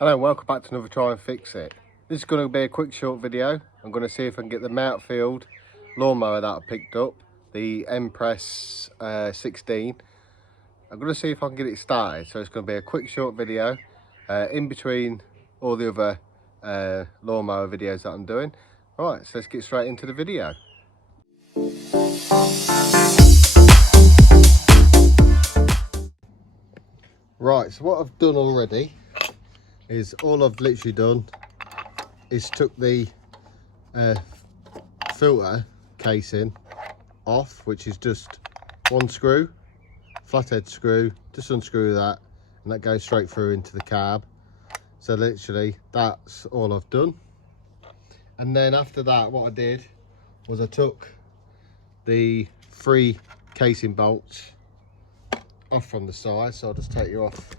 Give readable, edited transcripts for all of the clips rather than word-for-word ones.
Hello and welcome back to another Try and Fix It. This is going to be a quick short video. I'm going to see if I can get the Mountfield lawnmower that I picked up, the Empress 16. I'm going to see if I can get it started. So it's going to be a quick short video in between all the other lawnmower videos that I'm doing. Alright, so let's get straight into the video. Right, so what I've done already is all I've literally done is took the filter casing off, which is just one screw, flathead screw, just unscrew that and that goes straight through into the carb. So literally that's all I've done. And then after that, what I did was I took the 3 casing bolts off from the side. So I'll just take you off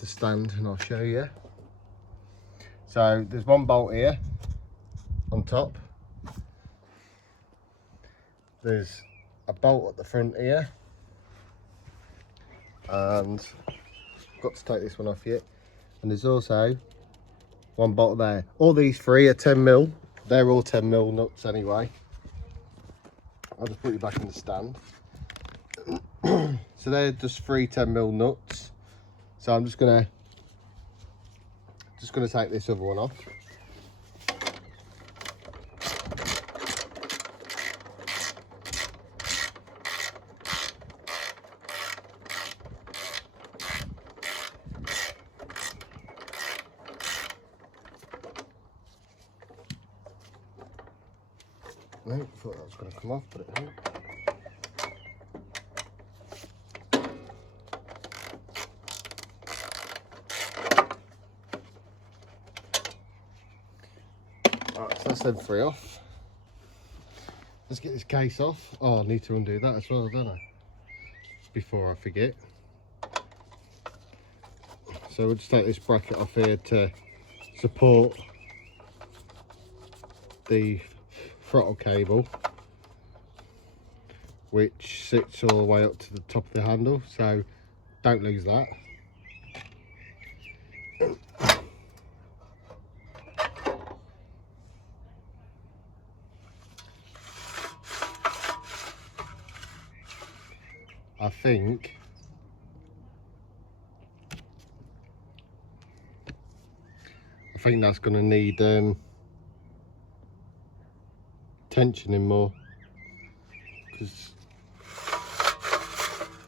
the stand and I'll show you. So there's one bolt here on top, there's a bolt at the front here, and I've got to take this one off yet, and there's also one bolt there. All these 3 are 10mm, they're all 10mm nuts anyway. I'll just put you back in the stand. So they're just 3 10mm nuts. So I'm just gonna take this other one off. No, I thought that was going to come off, but it hasn't. Right, so that's them 3 off. Let's get this case off. Oh, I need to undo that as well, don't I? Before I forget. So we'll just take this bracket off here to support the throttle cable, which sits all the way up to the top of the handle, so don't lose that. I think that's going to need tensioning more, because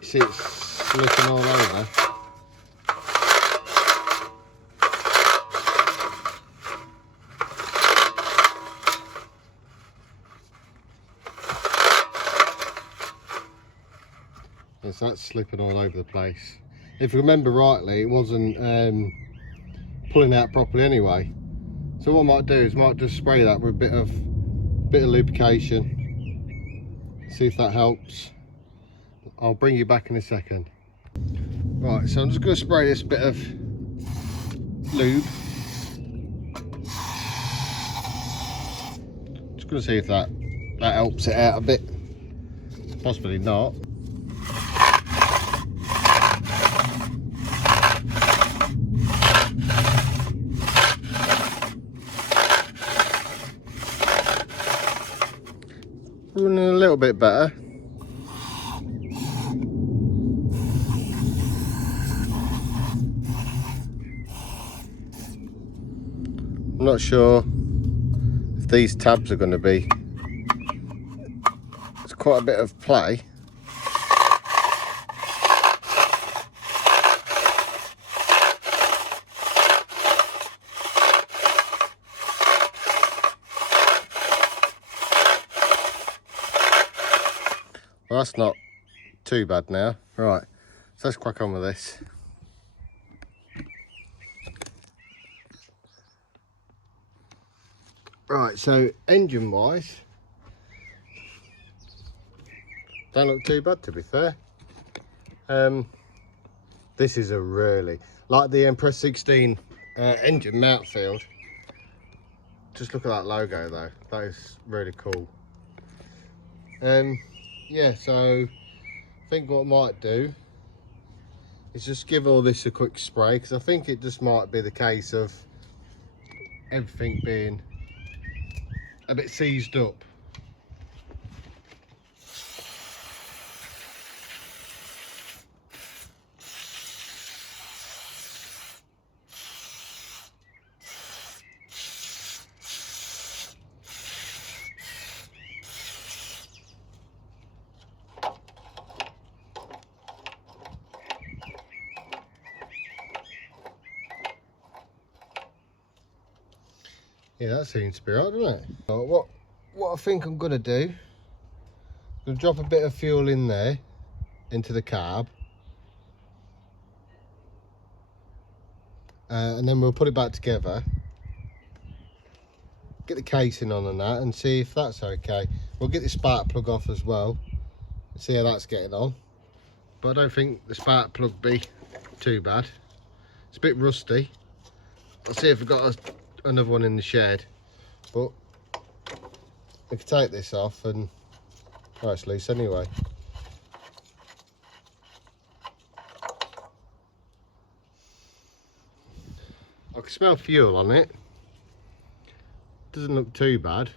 you see it's slipping all over. Yes, that's slipping all over the place. If you remember rightly, it wasn't pulling out properly anyway. So what I might do is might just spray that with a bit of lubrication, see if that helps. I'll bring you back in a second. Right, so I'm just going to spray this bit of lube. Just going to see if that helps it out a bit. Possibly not. Running a little bit better. I'm not sure if these tabs are going to be. It's quite a bit of play. Well, that's not too bad now. Right, so let's crack on with this. Right, so engine wise, don't look too bad to be fair. This is a really, like the Empress 16 engine Mountfield. Just look at that logo though, that is really cool. Yeah, so I think what I might do is just give all this a quick spray, because I think it just might be the case of everything being a bit seized up. Yeah, that seems to be right, doesn't it? What I think I'm gonna do, I'm gonna drop a bit of fuel in there into the carb, and then we'll put it back together, get the casing on and that, and see if that's okay. We'll get the spark plug off as well and see how that's getting on. But I don't think the spark plug be too bad. It's a bit rusty. I'll see if we've got another one in the shed, but we can take this off, and oh, it's loose anyway. I can smell fuel on it. Doesn't look too bad.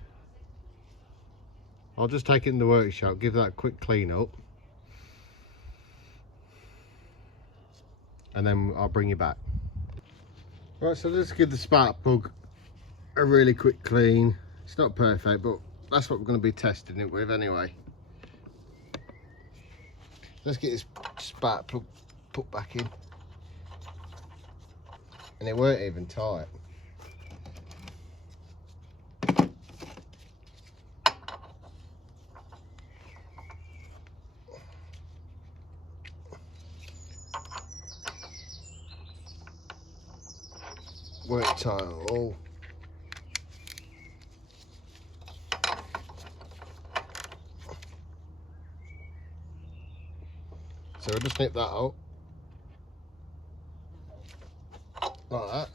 I'll just take it in the workshop, give that a quick clean up, and then I'll bring you back. Right, so let's give the spark plug a really quick clean. It's not perfect, but that's what we're going to be testing it with anyway. Let's get this spark plug put back in. And it weren't even tight. Weren't tight at all. So we'll just nip that out. Like that.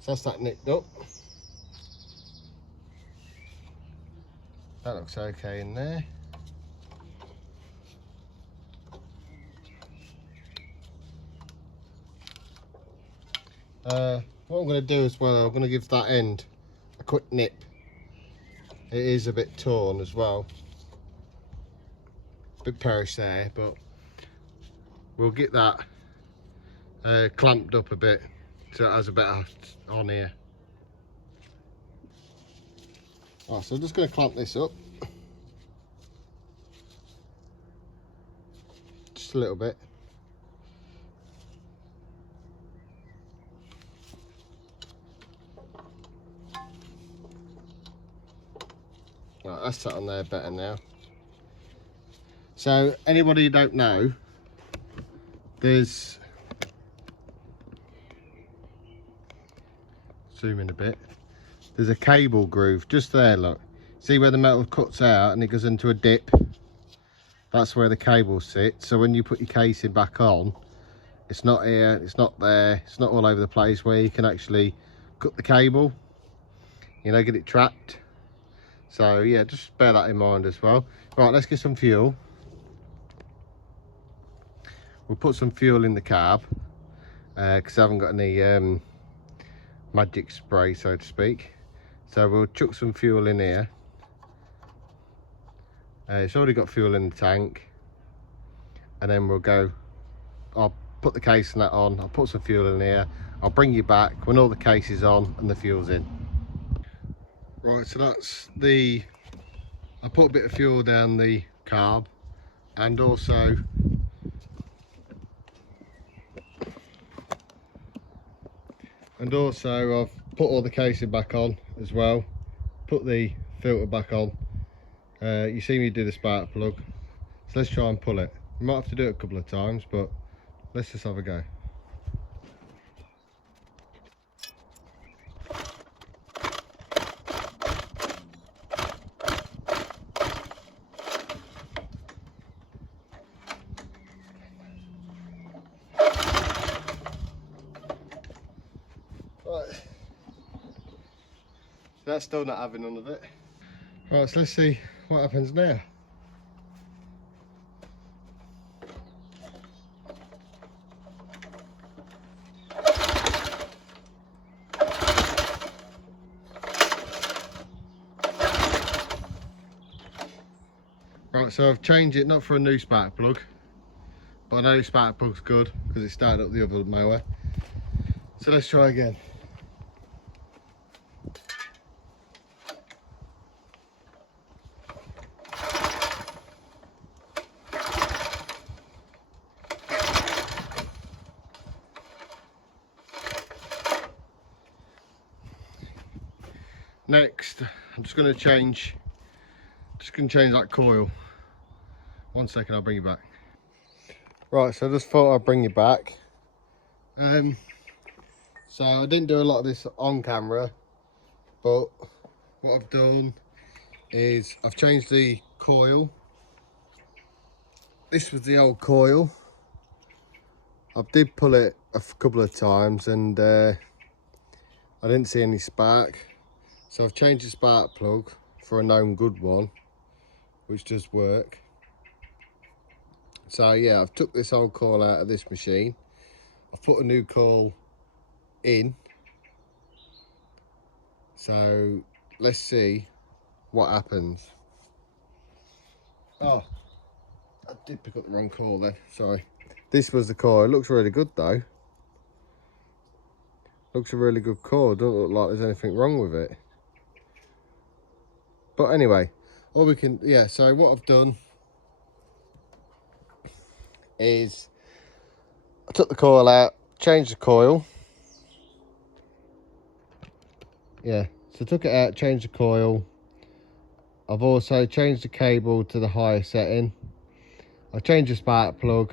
So that's that nipped up. That looks okay in there. What I'm going to do as well, I'm going to give that end a quick nip. It is a bit torn as well. A bit perished there, but we'll get that clamped up a bit so it has a bit on here. Oh, so I'm just going to clamp this up. Just a little bit. Right, that's sat on there better now. So anybody who don't know, there's, zoom in a bit, there's a cable groove just there, look. See where the metal cuts out and it goes into a dip? That's where the cable sits. So when you put your casing back on, it's not here, it's not there, it's not all over the place, where you can actually cut the cable, you know, get it trapped. So yeah, just bear that in mind as well. Right, let's get some fuel. We'll put some fuel in the carb because I haven't got any magic spray, so to speak. So we'll chuck some fuel in here. It's already got fuel in the tank, and then we'll go, I'll put the case and that on, I'll put some fuel in here, I'll bring you back when all the case is on and the fuel's in. Right, so that's the, I put a bit of fuel down the carb, and also I've put all the casing back on as well, put the filter back on. You see me do the spark plug, so let's try and pull it. We might have to do it a couple of times, but let's just have a go. Right, that's still not having none of it. Right, so let's see what happens now. Right, so I've changed it, not for a new spark plug, but I know spark plug's good because it started up the other mower. So let's try again. Next, I'm just going to change that coil. 1 second, I'll bring you back. Right, so I just thought I'd bring you back. So I didn't do a lot of this on camera, but what I've done is I've changed the coil. This was the old coil. I did pull it a couple of times and I didn't see any spark. So I've changed the spark plug for a known good one, which does work. So yeah, I've took this old coil out of this machine. I've put a new coil in. So let's see what happens. Oh, I did pick up the wrong coil then, sorry. This was the coil. It looks really good though. Looks a really good coil. Doesn't look like there's anything wrong with it. But anyway, all we can, yeah, so what I've done is I took the coil out, changed the coil. Yeah, so I took it out, changed the coil. I've also changed the cable to the higher setting. I changed the spark plug.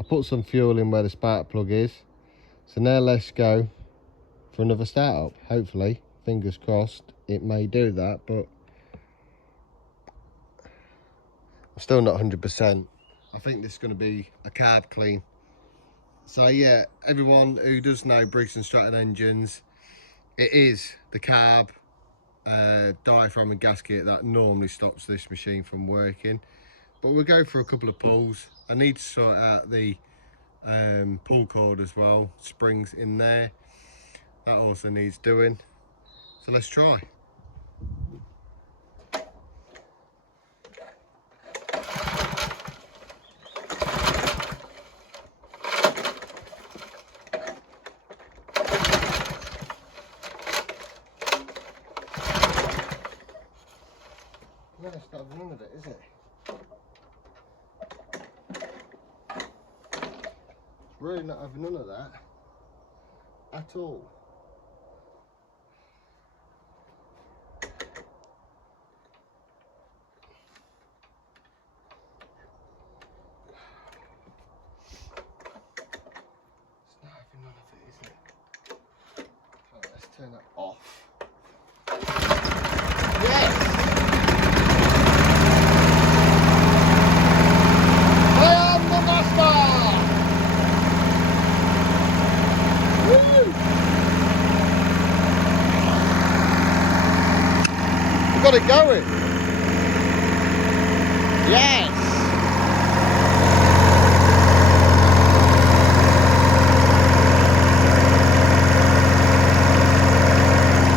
I put some fuel in where the spark plug is. So now let's go for another startup. Hopefully, fingers crossed, it may do that, but I'm still not 100%. I think this is going to be a carb clean. So yeah, everyone who does know Briggs & Stratton engines, it is the carb diaphragm and gasket that normally stops this machine from working. But we'll go for a couple of pulls. I need to sort out the pull cord as well, springs in there. That also needs doing. So let's try. No, it's not having none of it, is it? It's really not having none of that at all. It's not having none of it, is it? Right, let's turn that off. Yes! Got it going. Yes.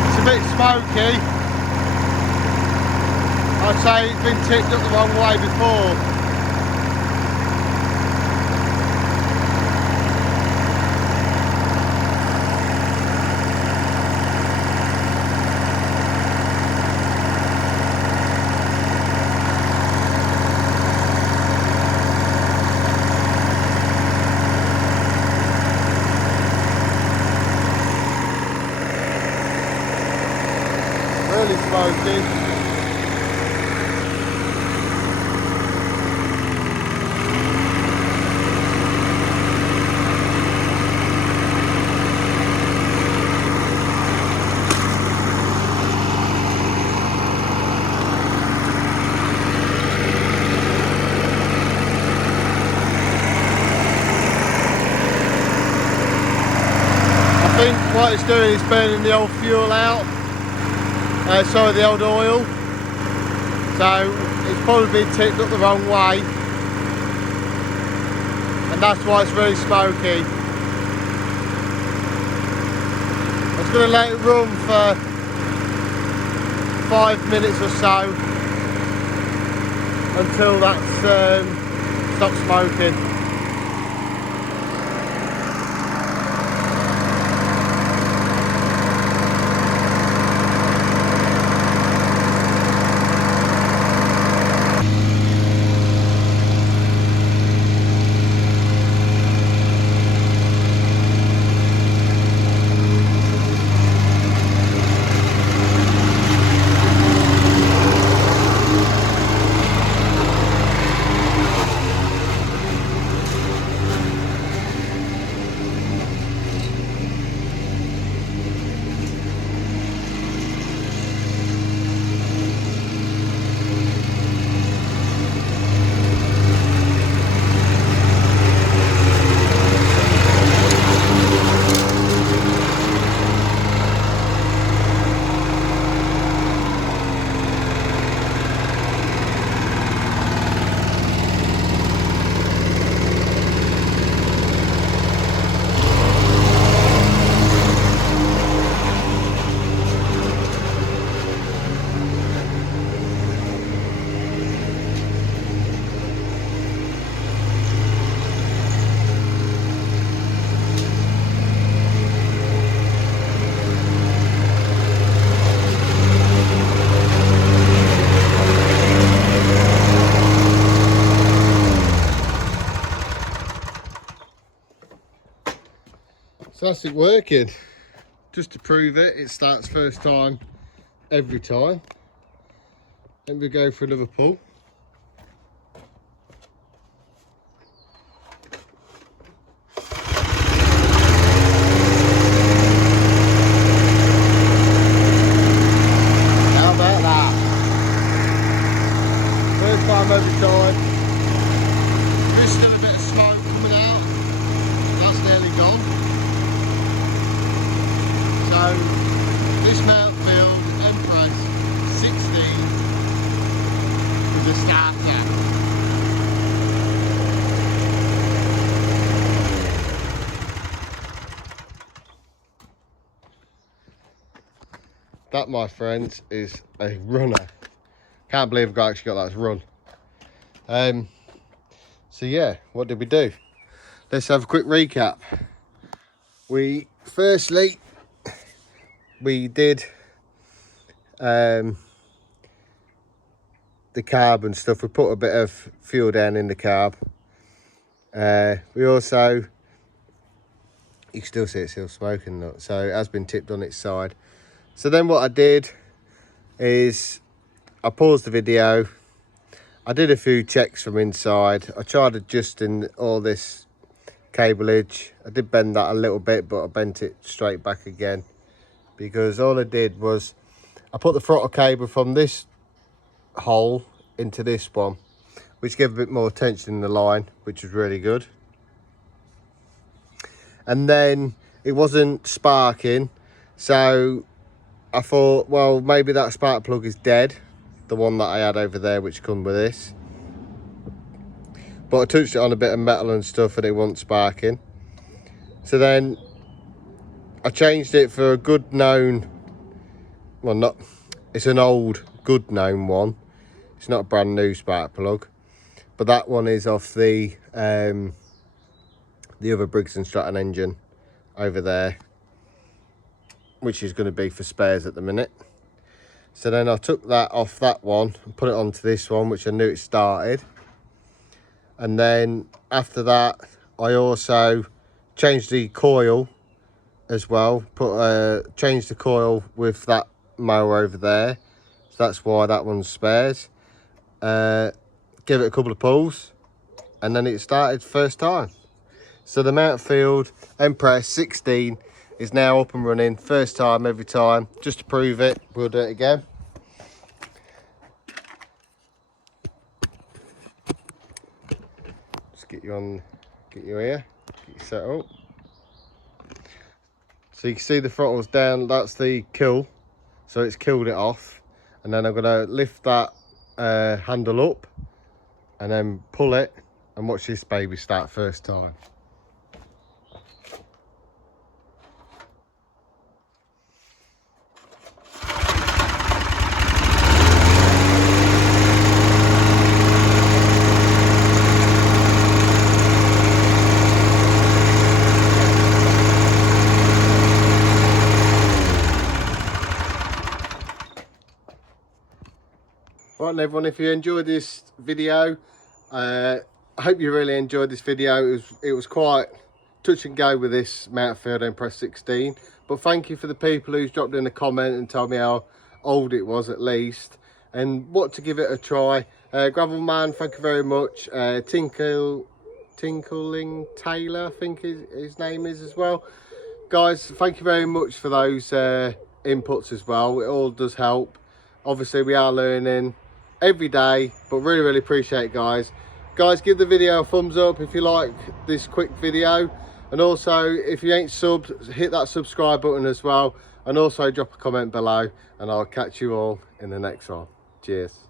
It's a bit smoky. I'd say it's been tipped up the wrong way before. Really smoky. I think what it's doing is burning the old fuel out. Sorry, the old oil. So it's probably been tipped up the wrong way, and that's why it's really smoky. I was going to let it run for 5 minutes or so, until that's stopped smoking. So that's it working. Just to prove it, it starts first time every time. Then we go for another pull. How about that? First time every time. There's still a bit of smoke coming out. That's nearly gone. So this Mountfield Empress 16 is a starter. That, my friends, is a runner. Can't believe I actually got that to run. So yeah, what did we do? Let's have a quick recap. Firstly, we did the carb and stuff. We put a bit of fuel down in the carb. We also, you can still see it's still smoking, so it has been tipped on its side. So then what I did is I paused the video. I did a few checks from inside. I tried adjusting all this cableage. I did bend that a little bit, but I bent it straight back again, because all I did was I put the throttle cable from this hole into this one, which gave a bit more tension in the line, which was really good. And then it wasn't sparking, so I thought, well, maybe that spark plug is dead, the one that I had over there, which come with this. But I touched it on a bit of metal and stuff and it wasn't sparking. So then I changed it for a good known, well, not, it's an old good known one. It's not a brand new spark plug, but that one is off the other Briggs & Stratton engine over there, which is going to be for spares at the minute. So then I took that off that one and put it onto this one, which I knew it started. And then after that, I also changed the coil as well. Changed the coil with that mower over there. So that's why that one's spares. Give it a couple of pulls, and then it started first time. So the Mountfield Empress 16 is now up and running first time every time. Just to prove it, we'll do it again. Just get you here, get you set up. So you can see the throttle's down, that's the kill. So it's killed it off. And then I'm gonna lift that handle up and then pull it and watch this baby start first time. Right, and everyone, if you enjoyed this video, I hope you really enjoyed this video. It was quite touch and go with this Mountfield Empress 16, but thank you for the people who's dropped in a comment and told me how old it was at least, and what to give it a try. Gravel Man, thank you very much. Tinkling Taylor, I think his name is as well. Guys, thank you very much for those inputs as well. It all does help. Obviously we are learning every day, but really appreciate it, guys. Give the video a thumbs up if you like this quick video, and also if you ain't subbed, hit that subscribe button as well, and also drop a comment below, and I'll catch you all in the next one. Cheers.